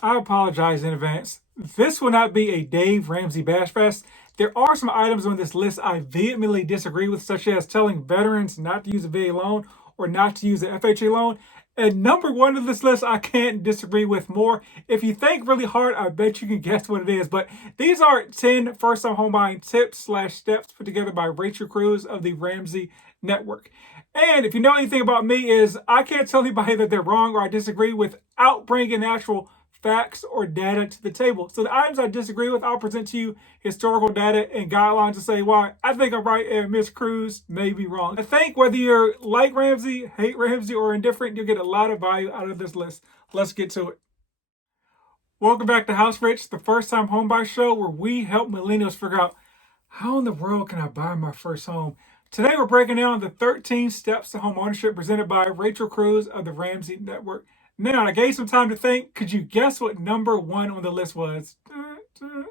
I apologize in advance. This will not be a Dave Ramsey bash fest. There are some items on this list I vehemently disagree with, such as telling veterans not to use a VA loan or not to use an FHA loan. And number one of this list, I can't disagree with more. If you think really hard, I bet you can guess what it is. But these are 10 first-time home buying tips/steps put together by Rachel Cruze of the Ramsey Network. And if you know anything about me, is I can't tell anybody that they're wrong or I disagree without bringing actual facts or data to the table. So the items I disagree with, I'll present to you historical data and guidelines to say why I think I'm right and Miss Cruze may be wrong. I think whether you're like Ramsey, hate Ramsey, or indifferent, you'll get a lot of value out of this list. Let's get to it. Welcome back to House Rich, the first time homebuyer show where we help millennials figure out how in the world can I buy my first home. Today we're breaking down the 13 steps to home ownership presented by Rachel Cruze of the Ramsey Network. Now, I gave some time to think. Could you guess what number one on the list was? That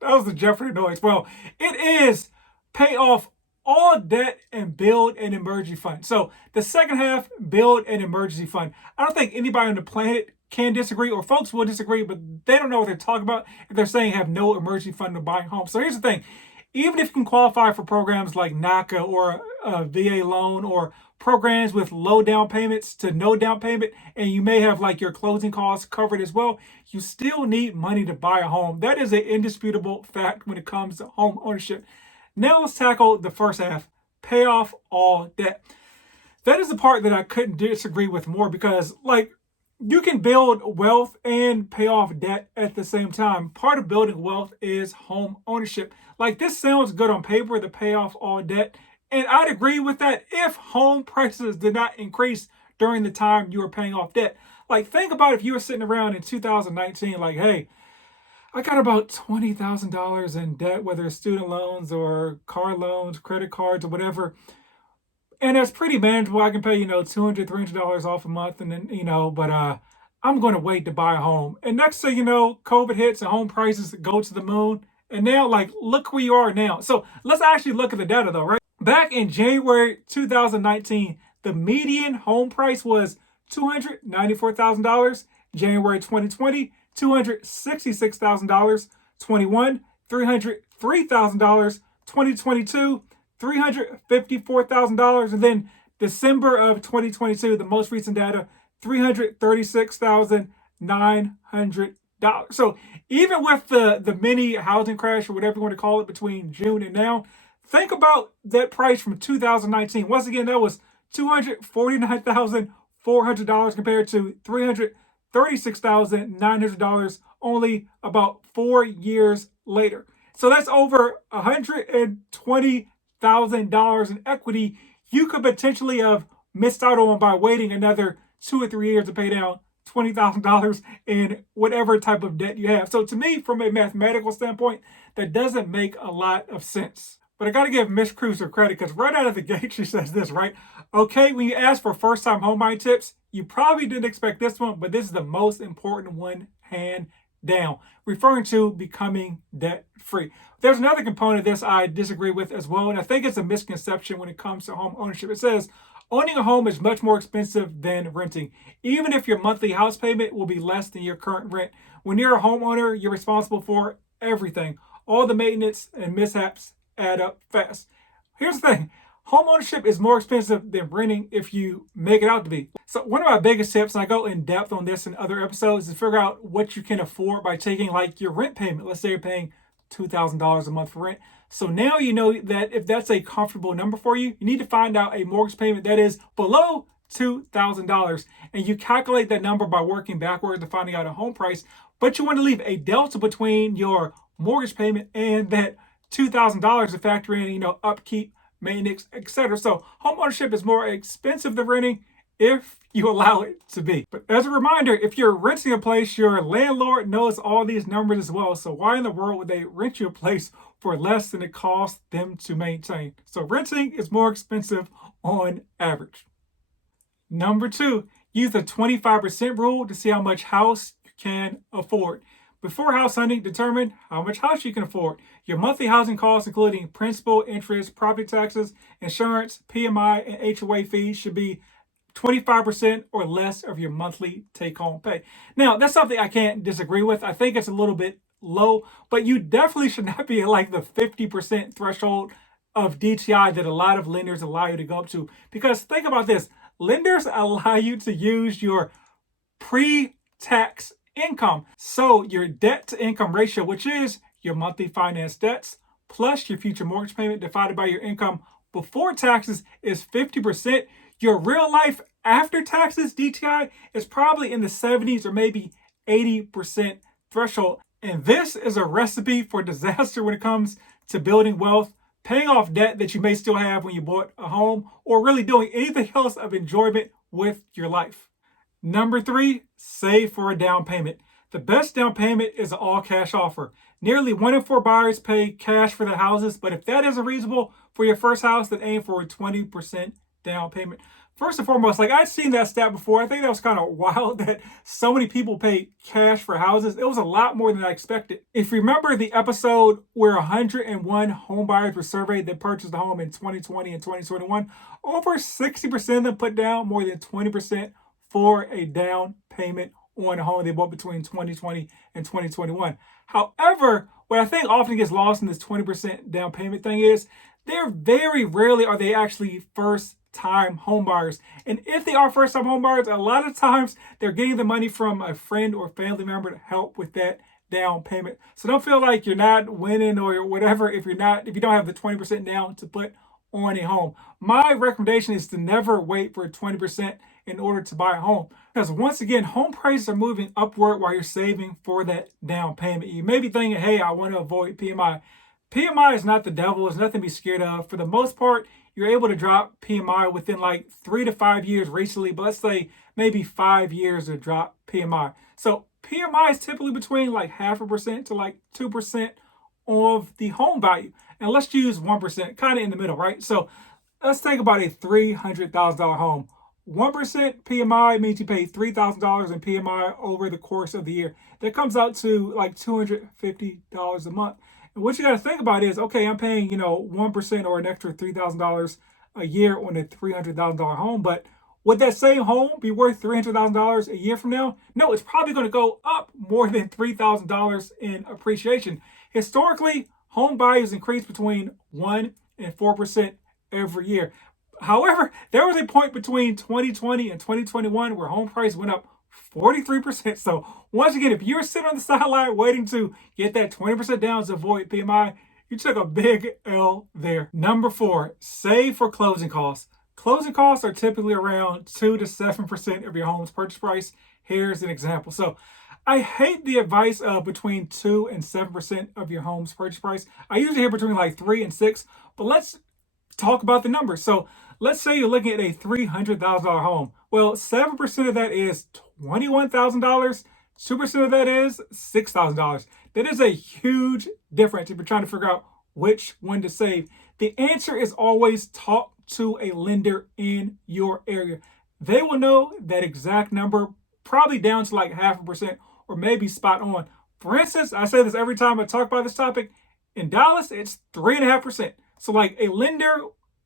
was the Jeopardy noise. Well, it is pay off all debt and build an emergency fund. So the second half, build an emergency fund. I don't think anybody on the planet can disagree, or folks will disagree, but they don't know what they're talking about if they're saying have no emergency fund to buy home. So here's the thing. Even if you can qualify for programs like NACA or a VA loan or programs with low down payments to no down payment, and you may have like your closing costs covered as well, you still need money to buy a home. That is an indisputable fact when it comes to home ownership. Now let's tackle the first half, pay off all debt. That is the part that I couldn't disagree with more because you can build wealth and pay off debt at the same time. Part of building wealth is home ownership. This sounds good on paper to pay off all debt. And I'd agree with that if home prices did not increase during the time you were paying off debt. Think about if you were sitting around in 2019, hey, I got about $20,000 in debt, whether it's student loans or car loans, credit cards, or whatever. And that's pretty manageable. I can pay, $200, $300 off a month. And then, but I'm going to wait to buy a home. And next thing you know, COVID hits and home prices go to the moon. And now, look where you are now. So let's actually look at the data though, right? Back in January 2019, the median home price was $294,000. January 2020, $266,000. 21, $303,000. 2022, $354,000. And then December of 2022, the most recent data, $336,900. So even with the mini housing crash or whatever you want to call it between June and now, think about that price from 2019. Once again, that was $249,400 compared to $336,900 only about 4 years later. So that's over $120,000 in equity you could potentially have missed out on by waiting another 2 or 3 years to pay down $20,000 in whatever type of debt you have. So to me, from a mathematical standpoint, that doesn't make a lot of sense. But I got to give Miss Cruze her credit because right out of the gate, she says this, right? Okay, when you ask for first-time home buying tips, you probably didn't expect this one, but this is the most important one, hand down, referring to becoming debt-free. There's another component of this I disagree with as well, and I think it's a misconception when it comes to home ownership. It says, owning a home is much more expensive than renting, even if your monthly house payment will be less than your current rent. When you're a homeowner, you're responsible for everything. All the maintenance and mishaps add up fast. Here's the thing. Home ownership is more expensive than renting if you make it out to be. So one of my biggest tips, and I go in depth on this in other episodes, is figure out what you can afford by taking your rent payment. Let's say you're paying $2,000 a month for rent. So now you know that if that's a comfortable number for you, you need to find out a mortgage payment that is below $2,000. And you calculate that number by working backwards to finding out a home price. But you want to leave a delta between your mortgage payment and that $2,000 to factor in, upkeep, maintenance, etc. So home ownership is more expensive than renting if you allow it to be. But as a reminder, if you're renting a place, your landlord knows all these numbers as well. So why in the world would they rent you a place for less than it costs them to maintain? So renting is more expensive on average. Number 2, use the 25% rule to see how much house you can afford. Before house hunting, determine how much house you can afford. Your monthly housing costs, including principal, interest, property taxes, insurance, PMI, and HOA fees, should be 25% or less of your monthly take-home pay. Now, that's something I can't disagree with. I think it's a little bit low, but you definitely should not be at like the 50% threshold of DTI that a lot of lenders allow you to go up to. Because think about this, lenders allow you to use your pre-tax income. So your debt to income ratio, which is your monthly finance debts plus your future mortgage payment divided by your income before taxes, is 50%. Your real life after taxes DTI is probably in the 70s or maybe 80% threshold. And this is a recipe for disaster when it comes to building wealth, paying off debt that you may still have when you bought a home, or really doing anything else of enjoyment with your life. Number 3, save for a down payment. The best down payment is an all-cash offer. Nearly 1 in 4 buyers pay cash for their houses, but if that isn't reasonable for your first house, then aim for a 20% down payment. First and foremost, like I'd seen that stat before. I think that was kind of wild that so many people pay cash for houses. It was a lot more than I expected. If you remember the episode where 101 home buyers were surveyed that purchased a home in 2020 and 2021, over 60% of them put down more than 20% for a down payment on a home they bought between 2020 and 2021. However, what I think often gets lost in this 20% down payment thing is they're very rarely are they actually first-time home buyers. And if they are first-time home buyers, a lot of times they're getting the money from a friend or family member to help with that down payment. So don't feel like you're not winning or whatever if you don't have the 20% down to put on a home. My recommendation is to never wait for 20% in order to buy a home. Because once again, home prices are moving upward while you're saving for that down payment. You may be thinking, hey, I want to avoid PMI. PMI is not the devil. It's nothing to be scared of. For the most part, you're able to drop PMI within like 3 to 5 years recently, but let's say maybe 5 years to drop PMI. So PMI is typically between like 0.5% to like 2% of the home value. And let's use 1%, kind of in the middle, right? So let's think about a $300,000 home. 1% PMI means you pay $3,000 in PMI over the course of the year. That comes out to like $250 a month. And what you got to think about is, okay, I'm paying, 1% or an extra $3,000 a year on a $300,000 home, but would that same home be worth $300,000 a year from now? No, it's probably going to go up more than $3,000 in appreciation. Historically, home values increase between 1 and 4% every year. However, there was a point between 2020 and 2021 where home price went up 43%. So once again, if you're sitting on the sideline waiting to get that 20% down to avoid PMI, you took a big L there. Number 4, save for closing costs. Closing costs are typically around 2 to 7% of your home's purchase price. Here's an example. So I hate the advice of between 2 and 7% of your home's purchase price. I usually hear between like 3 and 6, but let's talk about the numbers. So let's say you're looking at a $300,000 home. Well, 7% of that is $21,000. 2% of that is $6,000. That is a huge difference if you're trying to figure out which one to save. The answer is always talk to a lender in your area. They will know that exact number, probably down to like 0.5% or maybe spot on. For instance, I say this every time I talk about this topic. In Dallas, it's 3.5%. So like a lender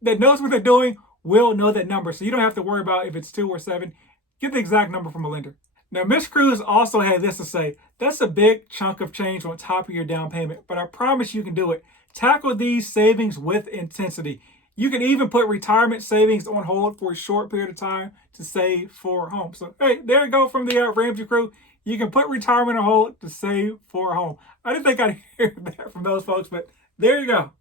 that knows what they're doing will know that number. So you don't have to worry about if it's 2 or 7. Get the exact number from a lender. Now, Ms. Cruze also had this to say, that's a big chunk of change on top of your down payment, but I promise you can do it. Tackle these savings with intensity. You can even put retirement savings on hold for a short period of time to save for a home. So, hey, there you go from the Ramsey crew. You can put retirement on hold to save for a home. I didn't think I'd hear that from those folks, but there you go.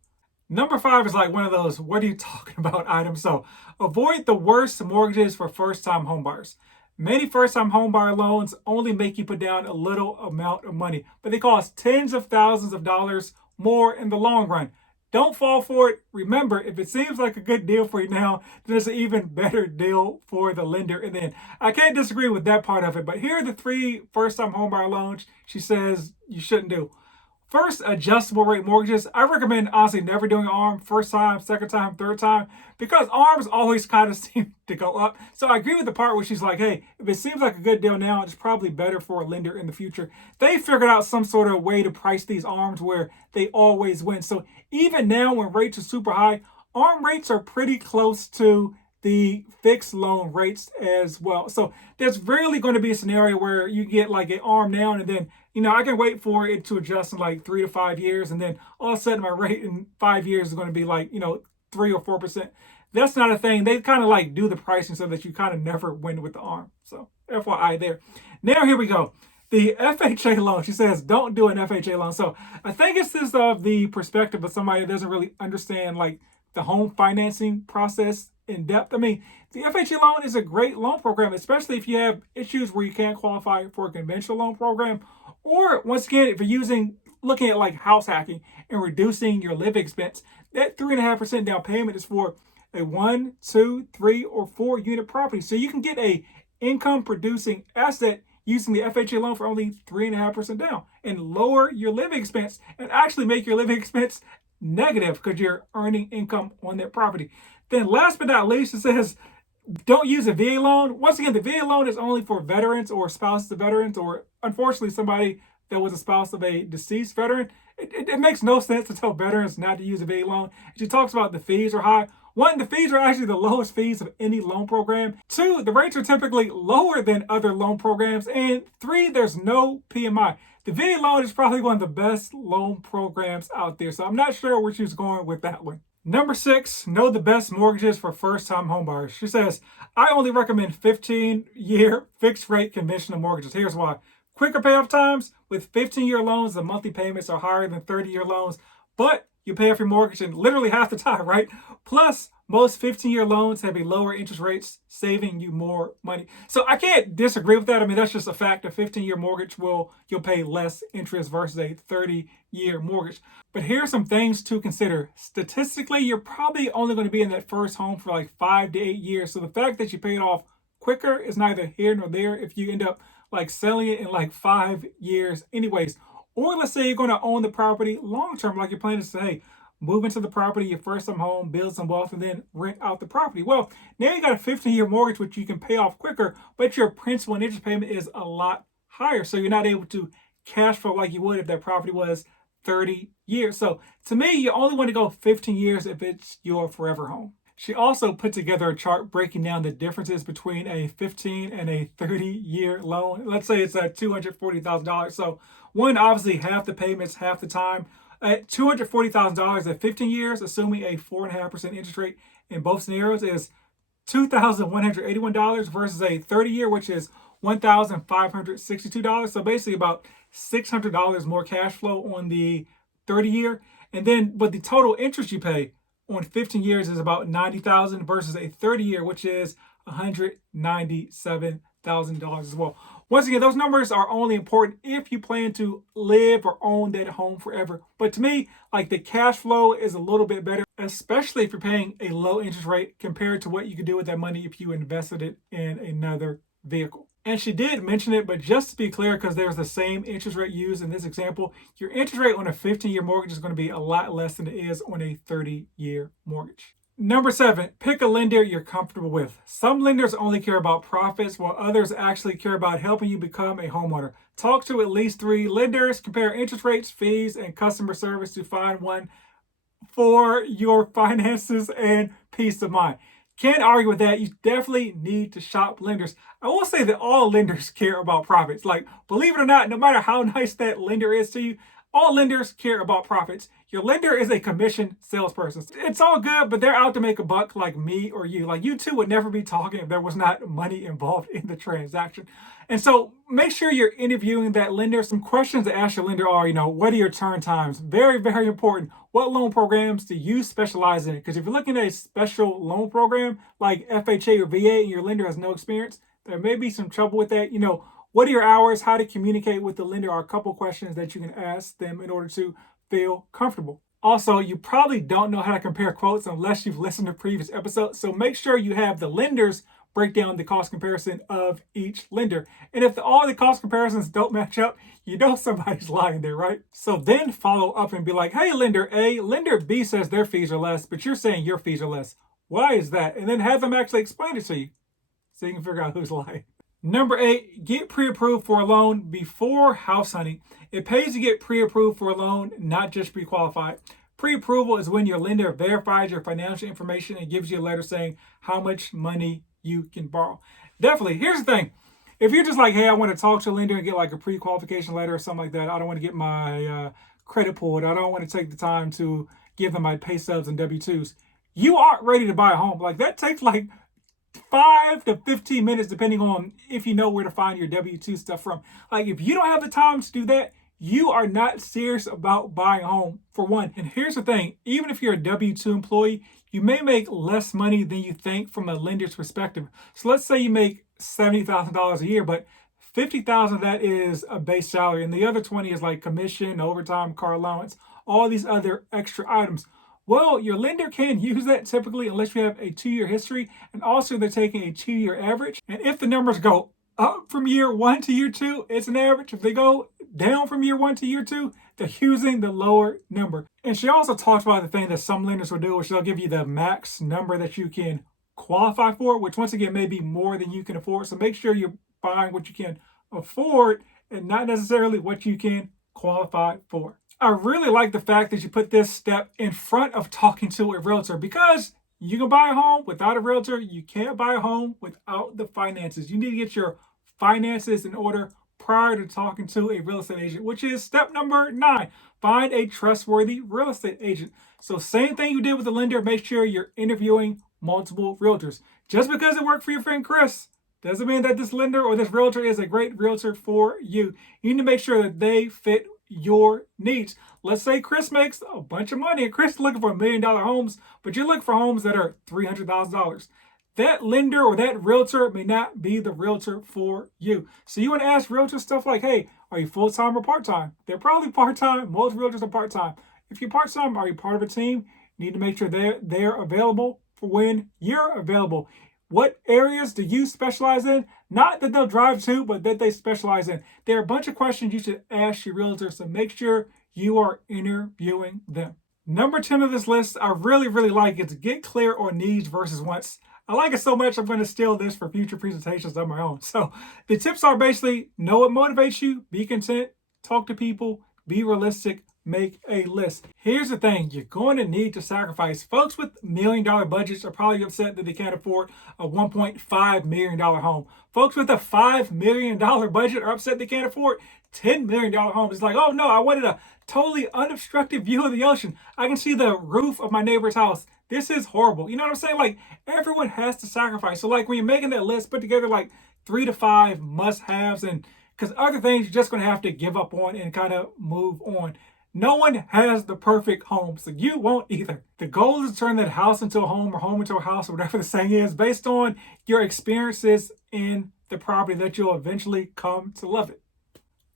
Number 5 is like one of those, what are you talking about items? So avoid the worst mortgages for first-time homebuyers. Many first-time homebuyer loans only make you put down a little amount of money, but they cost tens of thousands of dollars more in the long run. Don't fall for it. Remember, if it seems like a good deal for you now, then it's an even better deal for the lender. And then I can't disagree with that part of it, but here are the 3 first-time homebuyer loans she says you shouldn't do. First, adjustable rate mortgages. I recommend honestly never doing ARM first time, second time, third time, because ARMs always kind of seem to go up. So I agree with the part where she's like, hey, if it seems like a good deal now, it's probably better for a lender in the future. They figured out some sort of way to price these ARMs where they always win. So even now when rates are super high, ARM rates are pretty close to the fixed loan rates as well. So there's rarely going to be a scenario where you get like an arm down and then, I can wait for it to adjust in like 3 to 5 years. And then all of a sudden my rate in 5 years is going to be like, 3 or 4%. That's not a thing. They kind of like do the pricing so that you kind of never win with the arm. So FYI there. Now here we go. The FHA loan. She says, don't do an FHA loan. So I think it's this of the perspective of somebody that doesn't really understand like the home financing process in depth. I mean, the FHA loan is a great loan program, especially if you have issues where you can't qualify for a conventional loan program. Or once again, if you're looking at like house hacking and reducing your living expense, that 3.5% down payment is for a 1, 2, 3, or 4 unit property. So you can get a income producing asset using the FHA loan for only 3.5% down and lower your living expense and actually make your living expense negative because you're earning income on that property. Then last but not least, it says, don't use a VA loan. Once again, the VA loan is only for veterans or spouses of veterans, or unfortunately somebody that was a spouse of a deceased veteran. It makes no sense to tell veterans not to use a VA loan. She talks about the fees are high. 1, the fees are actually the lowest fees of any loan program. 2, the rates are typically lower than other loan programs. And 3, there's no PMI. The VA loan is probably one of the best loan programs out there. So I'm not sure where she's going with that one. Number 6, know the best mortgages for first-time homebuyers. She says, I only recommend 15-year fixed-rate conventional mortgages. Here's why. Quicker payoff times. With 15-year loans, the monthly payments are higher than 30-year loans, but you pay off your mortgage in literally half the time, right? Plus, most 15-year loans have a lower interest rates, saving you more money. So I can't disagree with that. I mean, that's just a fact. A 15-year mortgage you'll pay less interest versus a 30-year mortgage. But here are some things to consider. Statistically, you're probably only going to be in that first home for like 5 to 8 years. So the fact that you pay it off quicker is neither here nor there if you end up like selling it in like 5 years anyways. Or let's say you're going to own the property long term, like you're planning to say, hey, move into the property, your first time home, build some wealth, and then rent out the property. Well, now you got a 15-year mortgage, which you can pay off quicker, but your principal and interest payment is a lot higher. So you're not able to cash flow like you would if that property was 30 years. So to me, you only want to go 15 years if it's your forever home. She also put together a chart breaking down the differences between a 15 and a 30-year loan. Let's say it's at $240,000. So one, obviously half the payments, half the time. At $240,000 at 15 years, assuming a 4.5% interest rate in both scenarios, is $2,181 versus a 30-year, which is $1,562. So basically about $600 more cash flow on the 30-year. And then, but the total interest you pay on 15 years is about $90,000 versus a 30-year, which is $197,000 as well. Once again, those numbers are only important if you plan to live or own that home forever. But to me, like the cash flow is a little bit better, especially if you're paying a low interest rate compared to what you could do with that money if you invested it in another vehicle. And she did mention it, but just to be clear, because there's the same interest rate used in this example, your interest rate on a 15-year mortgage is going to be a lot less than it is on a 30-year mortgage. Number 7, pick a lender you're comfortable with. Some lenders only care about profits, while others actually care about helping you become a homeowner. Talk to at least 3 lenders, compare interest rates, fees, and customer service to find one for your finances and peace of mind. Can't argue with that. You definitely need to shop lenders. I will say that all lenders care about profits. Like, believe it or not, no matter how nice that lender is to you, all lenders care about profits. Your lender is a commission salesperson. It's all good, but they're out to make a buck like me or you. Like you two would never be talking if there was not money involved in the transaction. And so make sure you're interviewing that lender. Some questions to ask your lender are, what are your turn times? Very, very important. What loan programs do you specialize in? Because if you're looking at a special loan program like FHA or VA and your lender has no experience, there may be some trouble with that. What are your hours? How to communicate with the lender are a couple questions that you can ask them in order to feel comfortable. Also, you probably don't know how to compare quotes unless you've listened to previous episodes. So make sure you have the lenders break down the cost comparison of each lender. And if all the cost comparisons don't match up, somebody's lying there, right? So then follow up and be like, hey, lender A, lender B says their fees are less, but you're saying your fees are less. Why is that? And then have them actually explain it to you so you can figure out who's lying. Number 8, get pre-approved for a loan before house hunting. It pays to get pre-approved for a loan, not just pre-qualified. Pre-approval is when your lender verifies your financial information and gives you a letter saying how much money you can borrow. Definitely. Here's the thing. If you're just like, hey, I want to talk to a lender and get like a pre-qualification letter or something like that, I don't want to get my credit pulled. I don't want to take the time to give them my pay stubs and W-2s. You aren't ready to buy a home. Like that takes like 5 to 15 minutes, depending on if you know where to find your W-2 stuff from. Like if you don't have the time to do that, you are not serious about buying a home, for one. And here's the thing, even if you're a W-2 employee, you may make less money than you think from a lender's perspective. So let's say you make $70,000 a year, but $50,000 of that is a base salary, and the other 20 is like commission, overtime, car allowance, all these other extra items. Well, your lender can use that typically unless you have a 2-year history, and also they're taking a 2-year average. And if the numbers go up from year 1 to year 2, it's an average. If they go down from year 1 to year 2, they're using the lower number. And she also talked about the thing that some lenders will do, which they'll give you the max number that you can qualify for, which once again may be more than you can afford. So make sure you're buying what you can afford and not necessarily what you can qualify for. I really like the fact that you put this step in front of talking to a realtor, because you can buy a home without a realtor. You can't buy a home without the finances. You need to get your finances in order prior to talking to a real estate agent, which is step number 9. Find a trustworthy real estate agent. So same thing you did with the lender, make sure you're interviewing multiple realtors. Just because it worked for your friend Chris doesn't mean that this lender or this realtor is a great realtor for you. You need to make sure that they fit your needs. Let's say Chris makes a bunch of money and Chris is looking for $1 million homes, but you're looking for homes that are $300,000. That lender or that realtor may not be the realtor for you. So you want to ask realtors stuff like, hey, are you full-time or part-time? They're probably part-time. Most realtors are part-time. If you're part-time, are you part of a team? You need to make sure they're available for when you're available. What areas do you specialize in? Not that they'll drive to, but that they specialize in. There are a bunch of questions you should ask your realtor, so make sure you are interviewing them. Number 10 of this list, I really like it, to get clear on needs versus wants. I like it so much, I'm going to steal this for future presentations of my own. So the tips are basically know what motivates you, be content, talk to people, be realistic, make a list. Here's the thing, you're going to need to sacrifice. Folks with $1 million budgets are probably upset that they can't afford a $1.5 million home. Folks with a $5 million budget are upset they can't afford $10 million home. It's like, oh no, I wanted a totally unobstructed view of the ocean. I can see the roof of my neighbor's house. This is horrible. You know what I'm saying? Like, everyone has to sacrifice. So like when you're making that list, put together like 3 to 5 must-haves, and because other things you're just going to have to give up on and kind of move on. No one has the perfect home, so you won't either. The goal is to turn that house into a home or home into a house, or whatever the saying is, based on your experiences in the property that you'll eventually come to love it.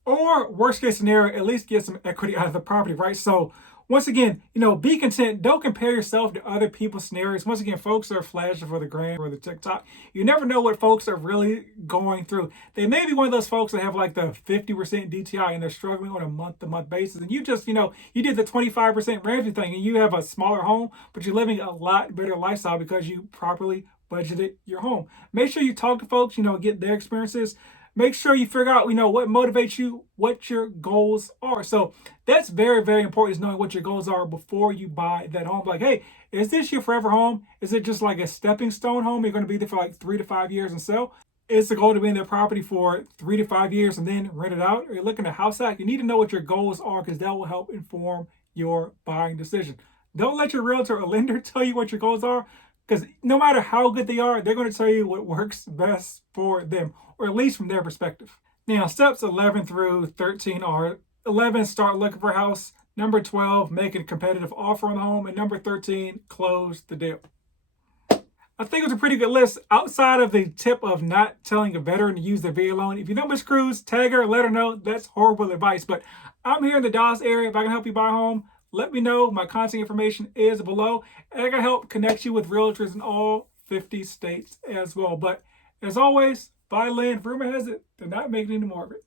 Or worst case scenario, at least get some equity out of the property, right? So once again, be content. Don't compare yourself to other people's scenarios. Once again, folks are flashing for the gram or the TikTok. You never know what folks are really going through. They may be one of those folks that have like the 50% DTI and they're struggling on a month-to-month basis. And you just, you did the 25% Ramsey thing and you have a smaller home, but you're living a lot better lifestyle because you properly budgeted your home. Make sure you talk to folks, get their experiences. Make sure you figure out, what motivates you, what your goals are. So that's very, very important, is knowing what your goals are before you buy that home. Like, hey, is this your forever home? Is it just like a stepping stone home? You're going to be there for like 3 to 5 years and sell? Is the goal to be in that property for 3 to 5 years and then rent it out? Or you're looking to house hack? You need to know what your goals are, because that will help inform your buying decision. Don't let your realtor or lender tell you what your goals are, because no matter how good they are, they're going to tell you what works best for them, or at least from their perspective. Now, steps 11 through 13 are: 11, start looking for a house. Number 12, make a competitive offer on the home. And number 13, close the deal. I think it's a pretty good list, outside of the tip of not telling a veteran to use their VA loan. If you know Miss Cruze, tag her, let her know. That's horrible advice. But I'm here in the Dallas area. If I can help you buy a home, let me know. My contact information is below, and I can help connect you with realtors in all 50 states as well. But as always, buy land. Rumor has it they're not making any more of it.